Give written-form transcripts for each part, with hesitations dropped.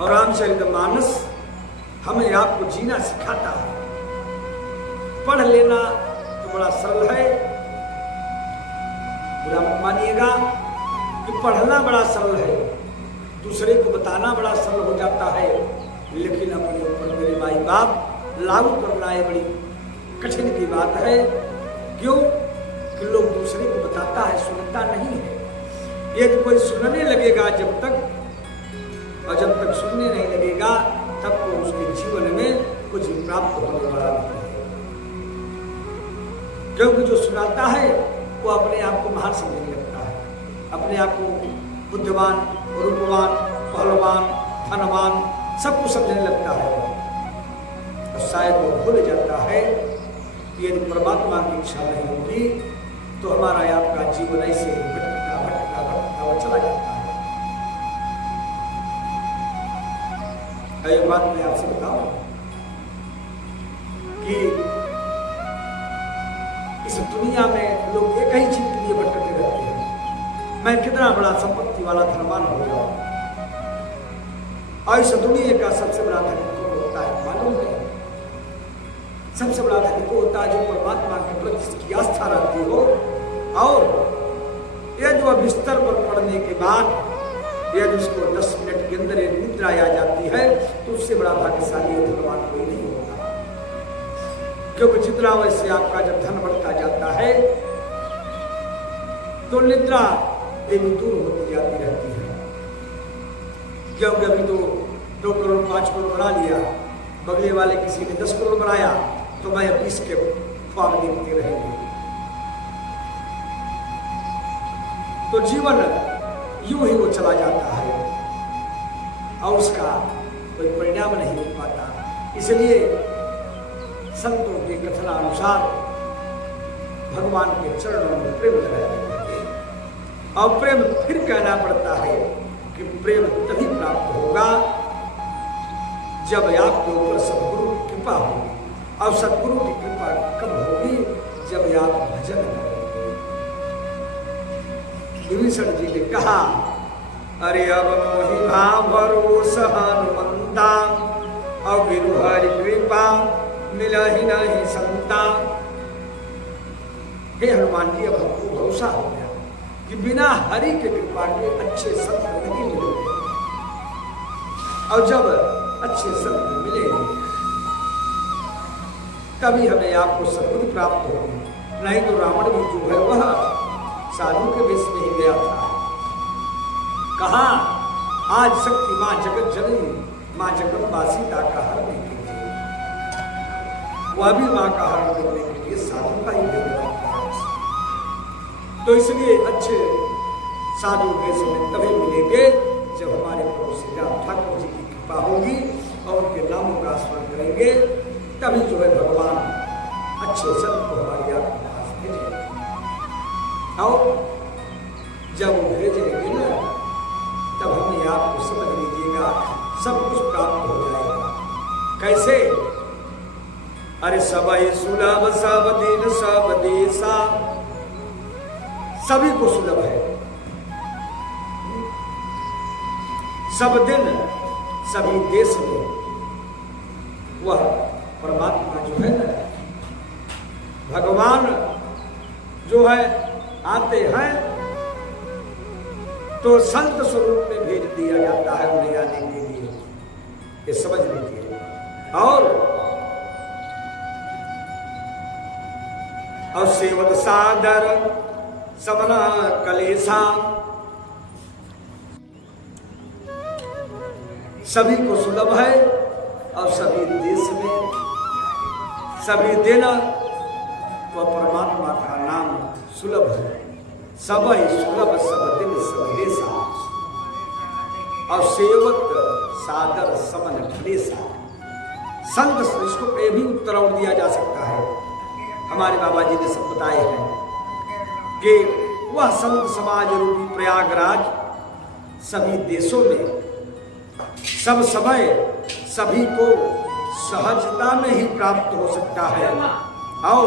और रामचरितमानस हमें आपको जीना सिखाता है। पढ़ लेना तो बड़ा सरल है, बुरा मत मानिएगा कि पढ़ना बड़ा सरल है, दूसरे को बताना बड़ा सरल हो जाता है, लेकिन अपने ऊपर मेरे माई बाप लागू करना ये बड़ी कठिन की बात है। क्यों कि लोग दूसरे को बताता है, सुनता नहीं है। ये तो कोई सुनने लगेगा जब तक, और जब तक सुनने नहीं लगेगा तब तो उसके जीवन में कुछ प्राप्त होने वाला नहीं है। क्योंकि जो सुनाता है वो अपने आप को महान समझने लगता है, अपने आप को बुद्धिमान, रूपवान, पहलवान, धनवान सब कुछ समझने लगता है। और शायद वो भूल जाता है कि यदि परमात्मा की इच्छा नहीं होगी तो हमारा आपका जीवन ऐसे भटकता भटकता भटकता हुआ चला जाता है। एक बात मैं आपसे बताऊं कि इस दुनिया में लोग एक ही चीज के लिए भटकते रहते हैं, मैं कितना बड़ा संपत्ति वाला धनवान हो जाऊं। और इस दुनिया का सबसे बड़ा धन कौन होता है मालूम है? सबसे बड़ा धन वो होता है जो परमात्मा के प्रति जिसकी आस्था रहती हो, और यदि वह बिस्तर पर पड़ने के बाद यदि उसको 10 मिनट के अंदर निद्रा आ जाती है तो उससे बड़ा भाग्यशाली धनवान कोई नहीं होता। क्योंकि जितना वैसे आपका जब धन बढ़ता जाता है तो निद्रा देवी दूर होती जाती रहती है। क्योंकि अभी तो 2 करोड़ 5 करोड़ बना लिया, बगले वाले किसी ने 10 करोड़ बनाया तो मैं 20 के ख्वाब देखते रहेंगे। तो जीवन यूं ही वो चला जाता है और उसका कोई परिणाम नहीं हो पाता। इसलिए संतों के कथनानुसार भगवान के चरणों में प्रेम लगाया, और प्रेम फिर कहना पड़ता है कि प्रेम तभी प्राप्त होगा जब आपके ऊपर सदगुरु की कृपा होगी, और सदगुरु की कृपा कब होगी? जब आप भजन करेंगे। विभीषण जी ने कहा, अरे अब मोहि भरोस हनुमंता, और बिनु हरि कृपा मिलहि नहीं संता। हे हनुमान जी, अब हमको भरोसा हो गया कि बिना हरि के कृपा के अच्छे संत नहीं मिलेंगे, और जब अच्छे संत मिलेंगे तभी हमें आपको सद्बुद्धि प्राप्त होगी। नहीं तो रावण भी जो है वह साधु के वेश में ही गया था। कहा आज शक्ति मां जगत जननी मां जगदम्बा सीता का हरण नहीं की, वह भी मां का हरण करने के लिए साधु का ही देना। तो इसलिए अच्छे साधु वेश में तभी मिलेंगे जब हमारे प्रभु श्री राम ठाकुर जी की कृपा होगी और उनके नामों का स्मरण करेंगे, तभी जो है भगवान अच्छे संत को हमारी आपके पास भेजेंगे। और जब वो भेजेंगे ना तब हमें आपको समझ लीजिएगा सब कुछ प्राप्त हो जाएगा। कैसे? अरे सबई सुलभ सब दिन सब देशा, सभी को सुलभ है, सब दिन सभी देश में वह परमात्मा जो है ना, भगवान जो है आते हैं तो संत स्वरूप में भेज दिया जाता है उन्हें आने के लिए, ये समझ लीजिए। और सेवक सादर समना कलेसा, सभी को सुलभ है और सभी देश में सभी दिन वह परमात्मा का नाम सुलभ है। सब ही सुलभ सब दिन सब देशा, और सेवक सादर समन कलेसा। संत, इसको ये भी उत्तर और दिया जा सकता है, हमारे बाबा जी ने सब बताए हैं कि वह संत समाज रूपी प्रयागराज सभी देशों में सब समय सभी को सहजता में ही प्राप्त हो सकता है, और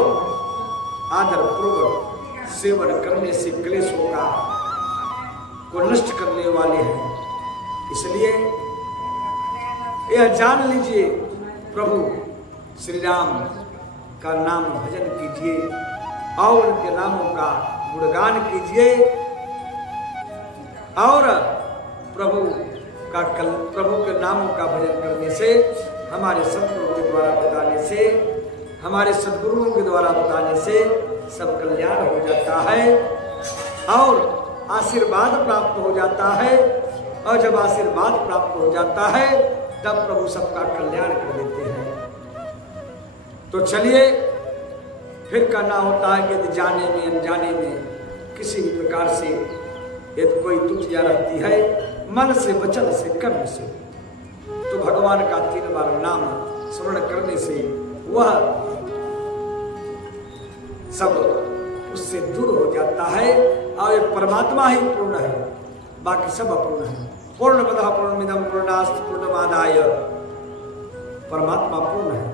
आदर पूर्वक सेवन करने से क्लेशों को नष्ट करने वाले हैं। इसलिए यह जान लीजिए, प्रभु श्री राम का नाम भजन कीजिए और उनके नामों का गुणगान कीजिए और प्रभु के नामों का भजन करने से, हमारे संतों के द्वारा बताने से, हमारे सद्गुरुओं के द्वारा बताने से सब कल्याण हो जाता है और आशीर्वाद प्राप्त हो जाता है। और जब आशीर्वाद प्राप्त हो जाता है तब प्रभु सबका कल्याण कर देते हैं। तो चलिए, फिर कहना होता है कि यदि जाने में अनजाने में किसी भी प्रकार से यदि कोई त्रुटियां रहती है मन से, वचन से, कर्म से, तो भगवान का 3 बार नाम स्मरण करने से वह सब उससे दूर हो जाता है और एक परमात्मा ही पूर्ण है, बाकी सब अपूर्ण है। पूर्णमदः पूर्णमिदं पूर्णात् पूर्णमादाय, परमात्मा पूर्ण है।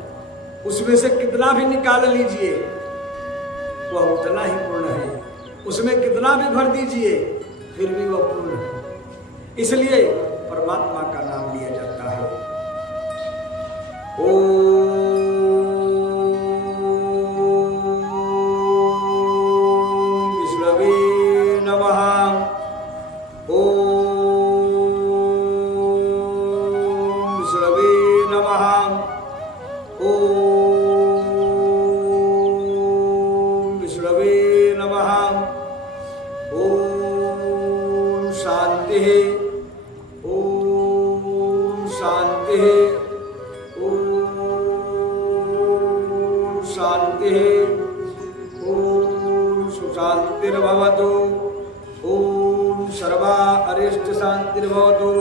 उसमें से कितना भी निकाल लीजिए वह उतना ही पूर्ण है, उसमें कितना भी भर दीजिए फिर भी वह पूर्ण है। इसलिए परमात्मा का नाम लिया जाता है। ओम विष्णवे नमः। ओम विष्णवे नमः। ओम विष्णवे नमः। ओम शांति। ओम शांति। ओम शांति। ओम सुशांतिर्भवतु। ओम सर्वा अरिष्ट शांतिर्भवतु।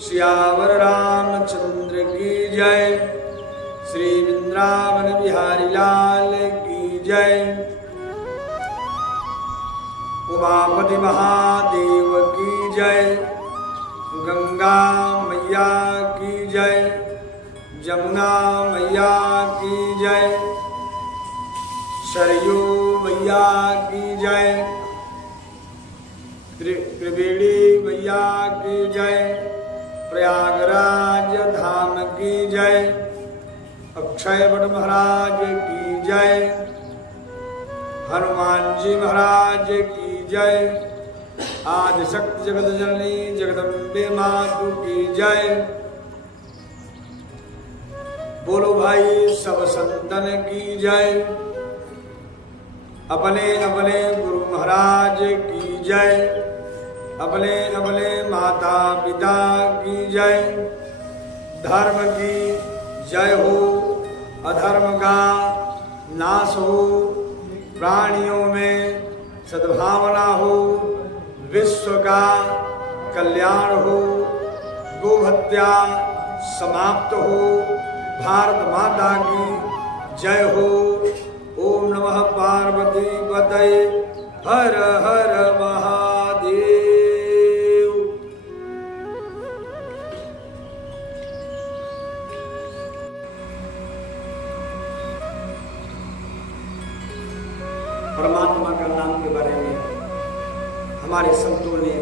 श्यावर रामचंद्र की जय। श्री वृंदावन बिहारी लाल की जय। उमापति महादेव की जय। गंगा मैया की जय। जमुना मैया की जय। सरयू मैया की जय। त्रिवेणी मैया की जय। प्रयागराज धाम की जय। अक्षय वट महाराज की जय। हनुमान जी महाराज की जय। आदिशक्ति जगत जननी जगदम्बे मातु की जय। बोलो भाई सब संतन की जय। अपने अपने गुरु महाराज की जय। अपने अपने माता पिता की जय। धर्म की जय हो, अधर्म का नाश हो, प्राणियों में सद्भावना हो, विश्व का कल्याण हो, गोहत्या समाप्त हो, भारत माता की जय हो। ओम नमः पार्वती पतये हर हर महादेव। परमात्मा का नाम के बारे में हमारे संतों ने,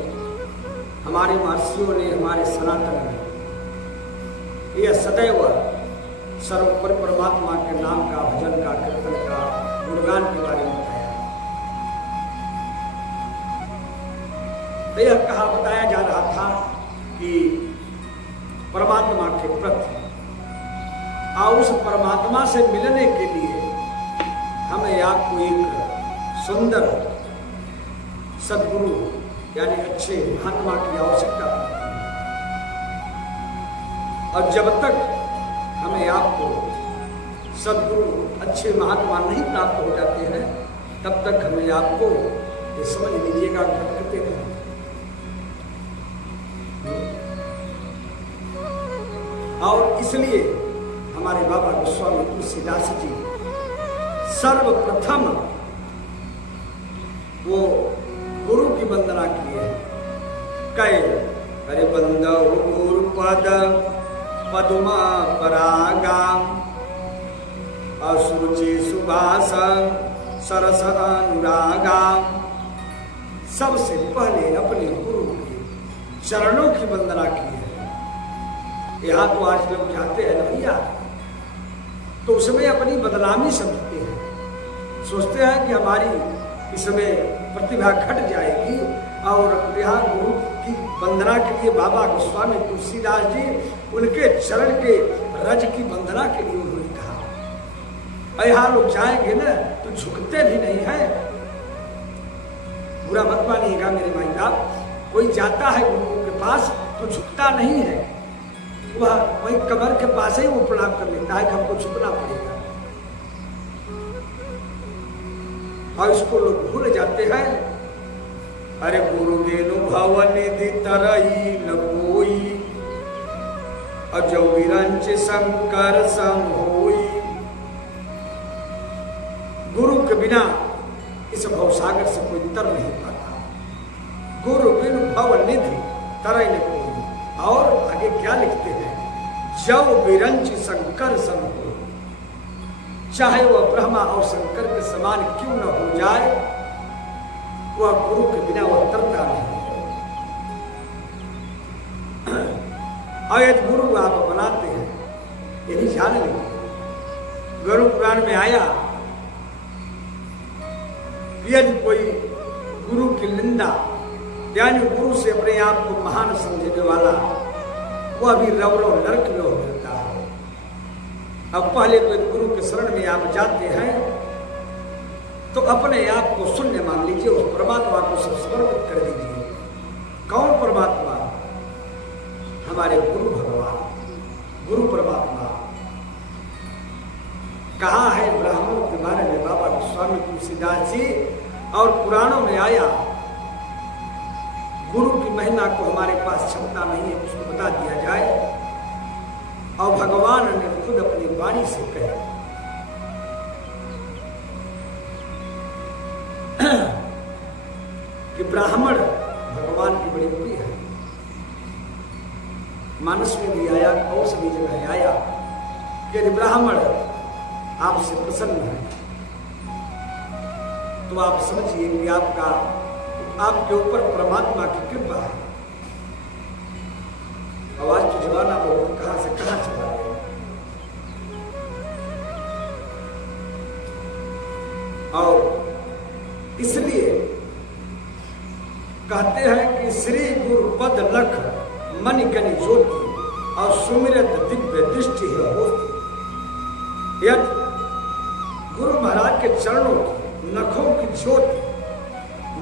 हमारे महर्षियों ने, हमारे सनातन ने यह सदैव सर्वोपरि परमात्मा के नाम का, भजन का, कीर्तन का, गुणगान के बारे में बताया। तो यह कहा बताया जा रहा था कि परमात्मा के प्रति और उस परमात्मा से मिलने के लिए हमें आपको एक सुंदर सद्गुरु यानी अच्छे महात्मा की आवश्यकता पड़ती है। और जब तक हमें आपको सद्गुरु अच्छे महात्मा नहीं प्राप्त हो जाते हैं तब तक हमें आपको ये समझ लीजिएगा भटकते हैं। और इसलिए हमारे बाबा गोस्वामी तुलसीदास जी सर्वप्रथम वो गुरु की वंदना किए हैं। कहे अरे बंदो गुरु पद पदुमा परागा असुचि सुभाष सरस अनुरागा। सबसे पहले अपने गुरु के चरणों की वंदना की है। यहाँ तो आज लोग जाते हैं ना भैया, तो उसमें अपनी बदनामी समझते हैं, सोचते हैं कि हमारी इसमें प्रतिभा घट जाएगी। और यहाँ गुरु की वंदना के लिए बाबा गोस्वामी तुलसीदास जी उनके चरण के रज की वंदना के लिए उन्होंने कहा। यहाँ लोग जाएंगे ना तो झुकते भी नहीं है। बुरा मत मानिएगा मेरे भाई साहब, कोई जाता है गुरु के पास तो झुकता नहीं है, वह वही कमर के पास ही वो प्रणाम कर लेता है कि हमको झुकना पड़ेगा। और इसको लोग भूल जाते हैं। अरे गुरु बेनु भवन निधि तरई न कोई, अजो विरंच शंकर सम होई। गुरु के बिना इस भवसागर से कोई तर नहीं पाता। गुरु बिनु भवन निधि तरई न कोई। और आगे क्या लिखते हैं, जब विरंच शंकर सम हो, चाहे वह ब्रह्मा और शंकर के समान क्यों न हो जाए, वह गुरु के बिना वह तरता नहीं। और यदि गुरु आप बनाते हैं यही जान लीजिए। गुरु पुराण में आया, यदि कोई गुरु की निंदा यानी गुरु से अपने आप को महान समझने वाला, वह भी रवरव नरक में हो जाता है। अब पहले तो गुरु के शरण में आप जाते हैं तो अपने आप को शून्य मान लीजिए, उस परमात्मा को सब समर्पित कर दीजिए। कौन परमात्मा? हमारे गुरु भगवान, गुरु परमात्मा। कहा है ब्राह्मणों के बारे में बाबा गोस्वामी तुलसीदास जी, और पुराणों में आया गुरु की महिमा को हमारे पास क्षमता नहीं है उसको बता दिया जाए। और भगवान ने खुद अपनी वाणी से कहा कि ब्राह्मण भगवान की बड़ी प्रिय है। मानस में भी आया और सभी जगह आया कि यदि ब्राह्मण आपसे प्रसन्न है तो आप समझिए कि आपके ऊपर परमात्मा की कृपा है। आवाज तो जमाना बहुत कहां से कहां चला गया। और इसलिए कहते हैं कि श्री गुरु पद लख मन कनि ज्योति, और सुमिरत दिव्य दृष्टि है होती। यदि गुरु महाराज के चरणों की नखों की ज्योति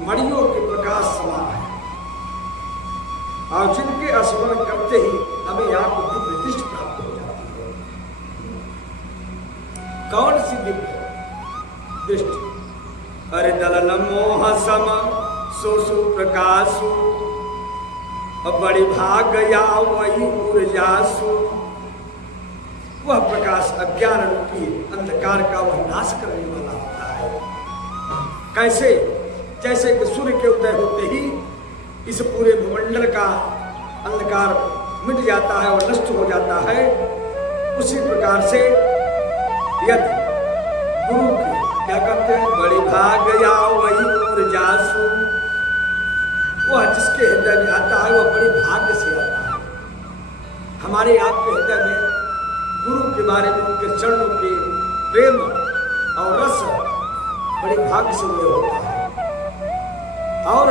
मणियों के प्रकाश समान है, और जिनके स्मरण करते ही हमें यहाँ को दिव्य दृष्टि प्राप्त हो जाती है। कौन सी दिव्य दृष्टि? अरे दलल मोह सम सो प्रकाशु, बड़ी भाग या वही ऊर्जासु। वह प्रकाश अज्ञान रूपी अंधकार का वह नाश करने वाला होता है। कैसे? जैसे कि सूर्य के उदय होते ही इस पूरे भूमंडल का अंधकार मिट जाता है और नष्ट हो जाता है, उसी प्रकार से यदि गुरु की क्या कहते हैं, बड़ी भाग या वही ऊर्जासु, वह जिसके हृदय में आता है वह बड़ी भाग्य से आता है। हमारे आपके हृदय में गुरु के बारे में उनके चरणों के प्रेम और रस बड़ी भाग्य से उदय होता है। और